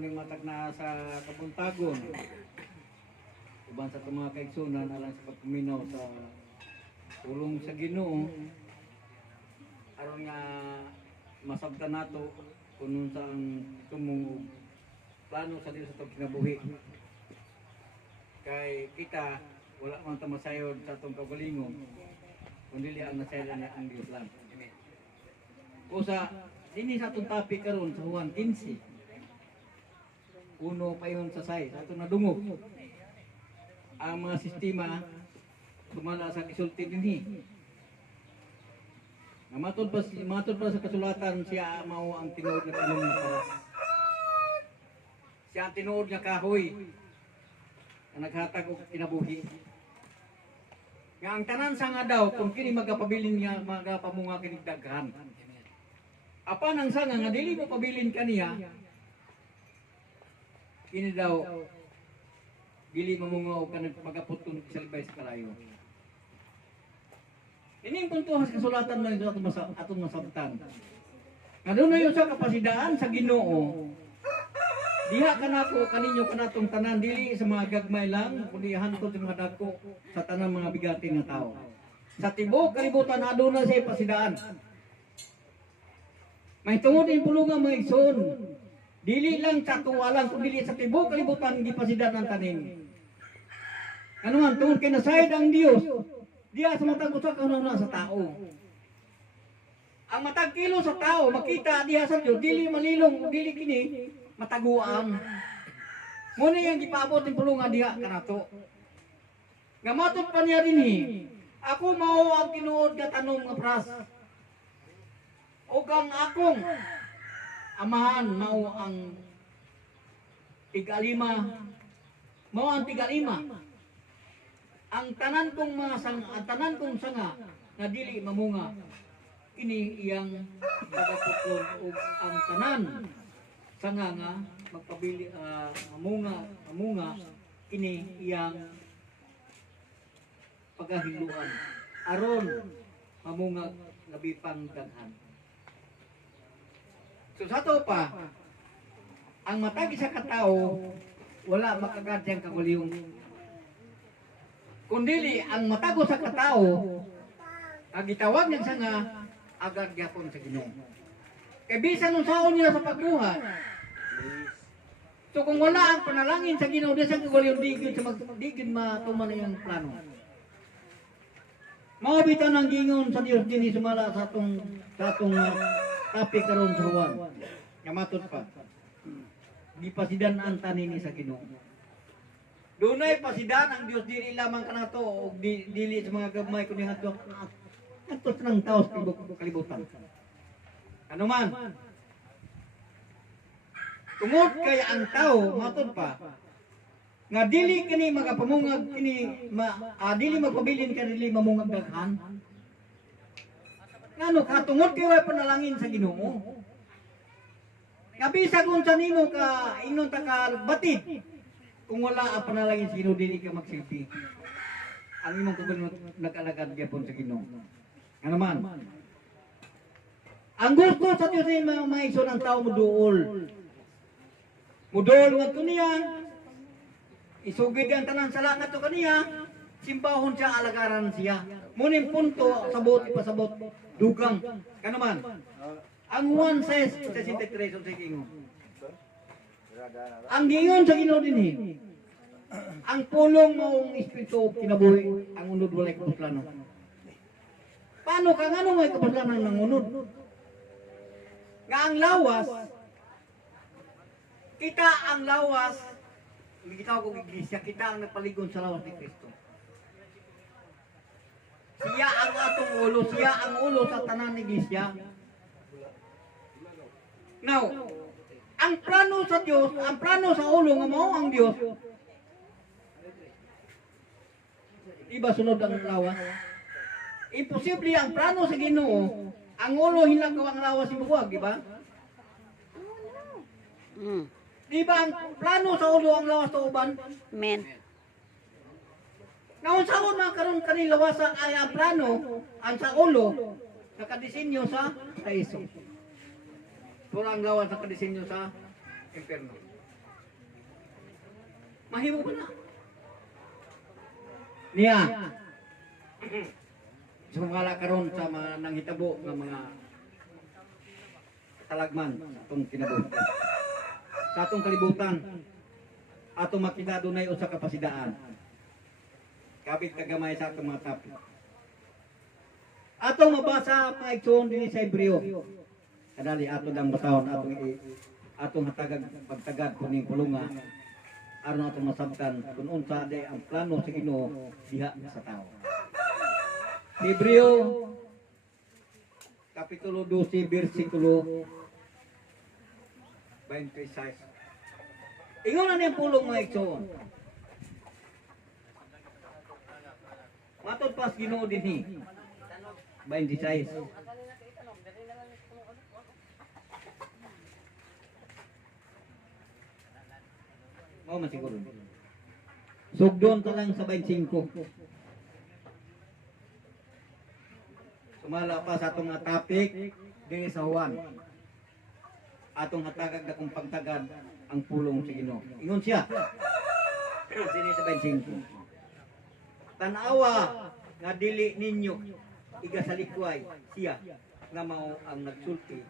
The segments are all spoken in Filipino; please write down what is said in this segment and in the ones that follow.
ning matag na sa kabuntagon. Uban sa itong mga kaigsunan alang sa pagpaminaw sa tulong sa Ginoo aron nga masabtan nato kung sa ang tumong plano sa Dios sa itong kinabuhi. Kay kita wala man ta masayod sa itong kaugalingon kundi ang nasayod na ang Dios lang. Usa dinhi sa itong topic karon sa Juan 15. Uno pa yun sa say, sa itong nadungog. Ang mga sistema sumala sa kisulti dinhi. Matod pa sa kasulatan siya mao ang tinuod nga tanong nga paras. Siya ang tinuod nga kahoy na naghatag og kinabuhi. Nga ang tanan sa nga daw kung kini magapabilin nga magapamunga kining daghan. Apan ang sanga nga dili mo pabilin kaniya kini daw dili mamunga og kanang pagaputon sa libay sa kalayo. Ining punto sa kasulatan lang ito atong masabtan. Nga doon na yun sa kapasidaan sa Ginoo. Diha ka na po kaninyo kanatong tanan dili sa mga gagmay lang kundi hantod sa mga dako sa tanang mga bigati nga tao. Sa tibuok kalibutan aduna sa pasidaan. May tungod din pulungan mga igsoon. Dili lang sa tuwalang kundi sa tibuok kalibutan gipasidaan ang tanin. Ano man tungod kay nasayad ang Dios. Diya sa matag usa ka una sa tao. Ang matag kilo sa tao makita diha sa Dios dili malilong dili kini mataguan. Muna yang gipaabot ng pulungan diha kanato. Nga matud pa niya dinhi. Ako mao ang tinuod nga tanom nga pras. O kang akong amahan mao ang tigalima. Mao ang tigalima. Ang tanan kong sanga nga dili mamunga ini iyang pagaputol og ang tanan sanga nga magpabili mamunga ini iyang pagahiluan aron mamunga labi pang daghan. So sa to pa ang matagi sa katao wala makagadyang kaguliyong kundili ang matago sa katao ang gitawag niya nga agad gyapon sa Ginoo. Kay bisan nung saon niya sa pagbuhat. So kung wala ang panalangin sa Ginoo di sa kaguliyong digid sa magdigid matuman iyang plano. Mao bitaw nang gingon sa Dios dinhi sumala sa atong topic karon sa Juan. Nga matud pa. Gipasidan-an tanin ni sa Ginoo. Dunay pasidan ang Dios dili lamang kanato og dili sa mga gabmay kundi ngadto nang taos kalibutan. Ano man? Tungod kay ang tao matud pa nga dili kini magapamungag kini dili magpabilin ka dili mamungag daghan. Ngano ka tungod kay way panalangin sa Ginoo. Nga bisag unsa nimo ka ingnon ta ka batid. Kung wala ang panalangin sa Ginoo dili ka magsilbi. Ang imong kugon nag-alagad gyapon sa Ginoo. Ano man? Ang gusto sa Dios ay maison ang tao muduol. Muduol ngadto niya. Isugid ang tanan sa langit to kaniya. Simbahon siya alagaran siya. Muning punto sabot ipasabot dugang. Ano man? Ang 1 says sa sintetration sa Ginoo. Ang giyon sa Ginoo dinhi. Ang pulong mong espiritu kinabuhi ang unod walay kapuslano. Paano ka ngano may kapuslanan ng unod? Nga ang lawas kita ang lawas gitawag og iglesia kita ang nagpaligon sa lawas ni Kristo. Siya ang atong ulo, siya ang ulo sa tanan ng iglesia. Now, ang plano sa Dios, ang plano sa ulo nga mao ang Dios. Iba sunod ang lawas. Imposible ang plano sa Ginoo, ang ulo hilagaw ang lawas ibuwag, di ba? Di ba ang plano sa ulo ang lawas sa uban? Amen. Naon sa una karon kanila lawas ay ang plano ang sa ulo nakadesinyo sa taiso. Pero ang lawas nakadisenyo sa impierno. Mahimo ba na? Niya. Sumala karon sa mga nanghitabo nga mga talagman sa atong kinabuhi. Sa atong kalibutan, atong makita dunay usa ka pasidaan. Kapit kagamay sa atong mga topic. Atong mabasa mga igsoon dinhi sa Hebreo. Kadali ato dang basahon atong hatagag pagtagad kuning pulunga aron atong masabtan kung unsa day ang plano sa Ginoo diha sa tao. Hebreo kapitulo 12 bersikulo 26. Ingon na niyang pulong mga igsoon. Matod pas Ginoo dinhi. 26. Mao man siguro. Sugdon ta lang sa 25. Sumala pa sa atong mga topic dinhi sa Juan. Atong hatagag dakong pagtagad ang pulong sa Ginoo. Ingon siya. Dinhi sa 25. Tanawa nga dili ninyo igasalikway siya nga mao ang nagsulti.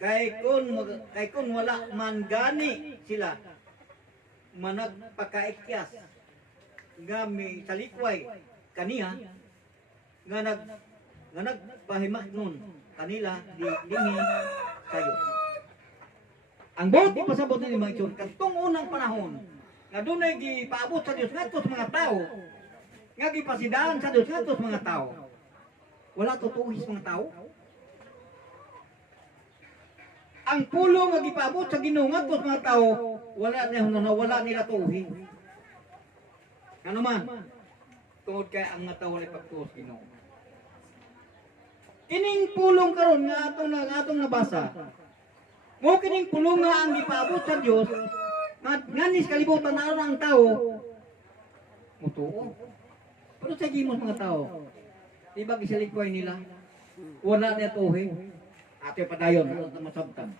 Kay kun wala man gani sila managpakaikyas nga may salikway kaniya nga nagpahimak nun kanila dinhi sayo. Ang bawat ipasabot ni mga igsoon kadtong unang panahon nga dunay gipaabot sa Dios ngadto sa mga tao nga gipasidaan sa Dios ngadto sa mga tao. Wala tutuhis mga tao. Ang pulong nga gipaabot sa Ginoo ngadto sa mga tao wala nila tuhi. Ano man? Tungod kay ang mga tao wala pagtuos Ginoo. Kining pulong karon nga atong nabasa. Mo kining pulong nga ang gipaabot sa Dios nganis kalibutan na ang tao. Mutuo. Pero sa gimos mga tao, di ba gisalikway nila? Wala niya tuhi. Ate padayon na masabtan.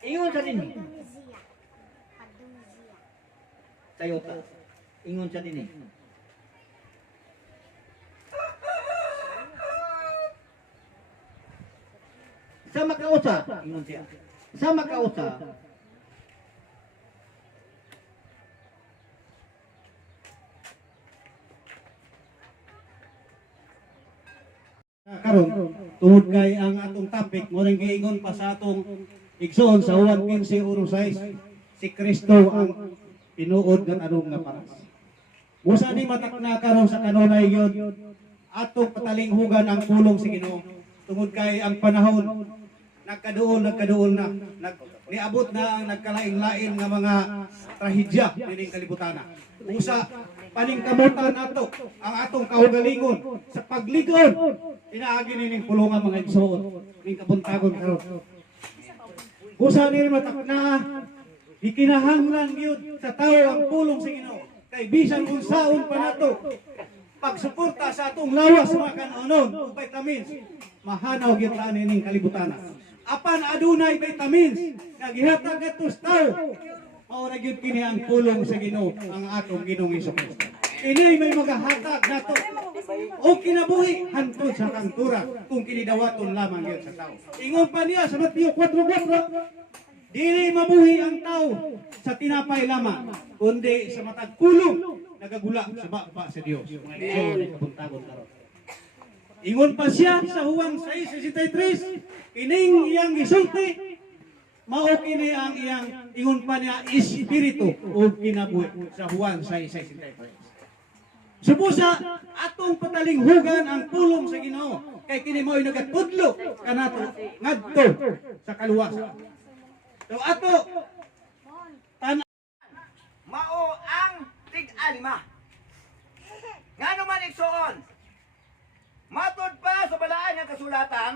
Ingon sa dinhi. Tayota. Ingon sa dinhi. Sa makausa, ingon siya. Sa makausa, karon tungod kay ang atong topic mo ring giingon pa sa atong igsoon sa Juan 15:6 si Kristo ang tinuod nga tanong nga paras. Musa ni matakna karon sa kanunay gyud atong patalinghugan ang pulong sa Ginoo tungod kay ang panahon nagkaduol na niabot na ang nagkalain-lain nga mga trahedya dining kalibutan. Usa paningkamutan nato ang atong kaugalingon sa pagligon inaagi nining pulungan mga igsoon ning kabuntagon karon. Usa ni matakna ikinahanglan gyud sa tawo ang pulong sa Ginoo kay bisan unsaon pa nato pagsuporta sa atong lawas mga kanunon ug vitamins mahanaw gyud ta nining kalibutan. Apan adunay vitamins nga gihatag adto sa tawo mao ra gyud kini ang pulong sa Ginoo ang atong Ginoong Hesus. Ini may magahatag nato o kinabuhi hantod sa kantura kung kinidawaton lamang gyud sa tao. Ingon pa niya sa Mateo 4:4, dili mabuhi ang tao sa tinapay lamang kundi sa matag kulong nagagula sa baba sa Dios. Ingon pa siya sa Juan 6:63, kining iyang gisulti mao kini ang iyang ingon pa niya espiritu o kinabuhi sa Juan 6:63. Subusa atong patalinghugan ang pulong sa Ginoo kay kini mao'y nagatudlo kanato ngadto sa kaluwasan. So ato mao ang tig-alma. Ngano man igsoon? Matod pa sa balaan ng kasulatan,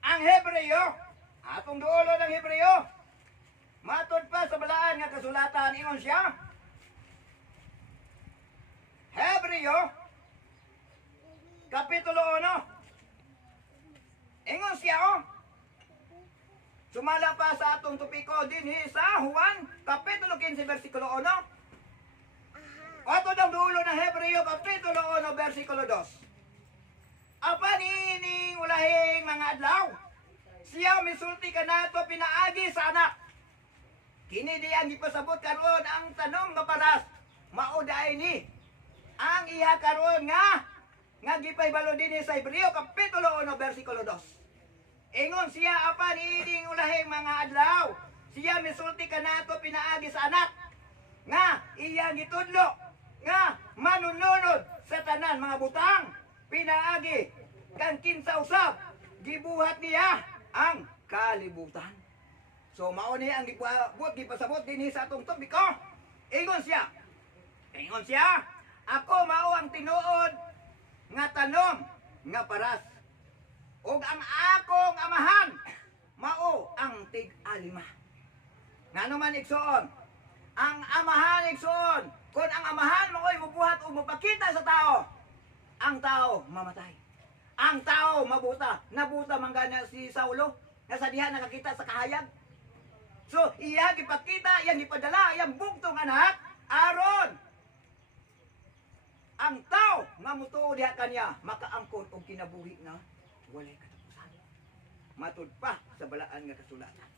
ang Hebreo, atong duolo ng Hebreo, matod pa sa balaan ng kasulatan, ingon siya, Hebreo, Kapitulo 1, ingon siya, Sumala pa sa atong topiko dinhi sa Juan kapitulo 15 bersikulo 1. Ato ng dulo ng Hebreo kapitulo 1 bersikulo 2. Apan ining ulahing mga adlaw, siya misulti kanato pinaagi sa anak. Kini di ang ipasabot karon ang tanom nga paras. Mao daay ni ang iya karon nga gipaybalo dinhi sa Hebreo kapitulo 1 bersikulo 2. Ingon siya apan ining ulahing mga adlaw, siya misulti kanato pinaagi sa anak nga iya gitudlo nga manununod sa tanan mga butang pinaagi kan kinsa usab gibuhat niya ang kalibutan. So mao ni ang gipasabot dinhi sa atong topiko. Ingon siya, ako mao ang tinuod nga tanom nga paras. Ug ang akong amahan mao ang tig-alima. Ngano man igsoon? Ang amahan igsoon, kun ang amahan mao'y mubuhat o mapakita sa tao, ang tao mamatay. Ang tao mabuta. Nabuta man gana si Saulo, nga sa diha nakakita sa kahayag. So, iya gipakita, iyang ipadala, iyang bugtong anak, aron ang tao nga mutuo diha kanya makaangkon og kinabuhi na walay katapusan. Matud pa sa balaan nga kasulatan.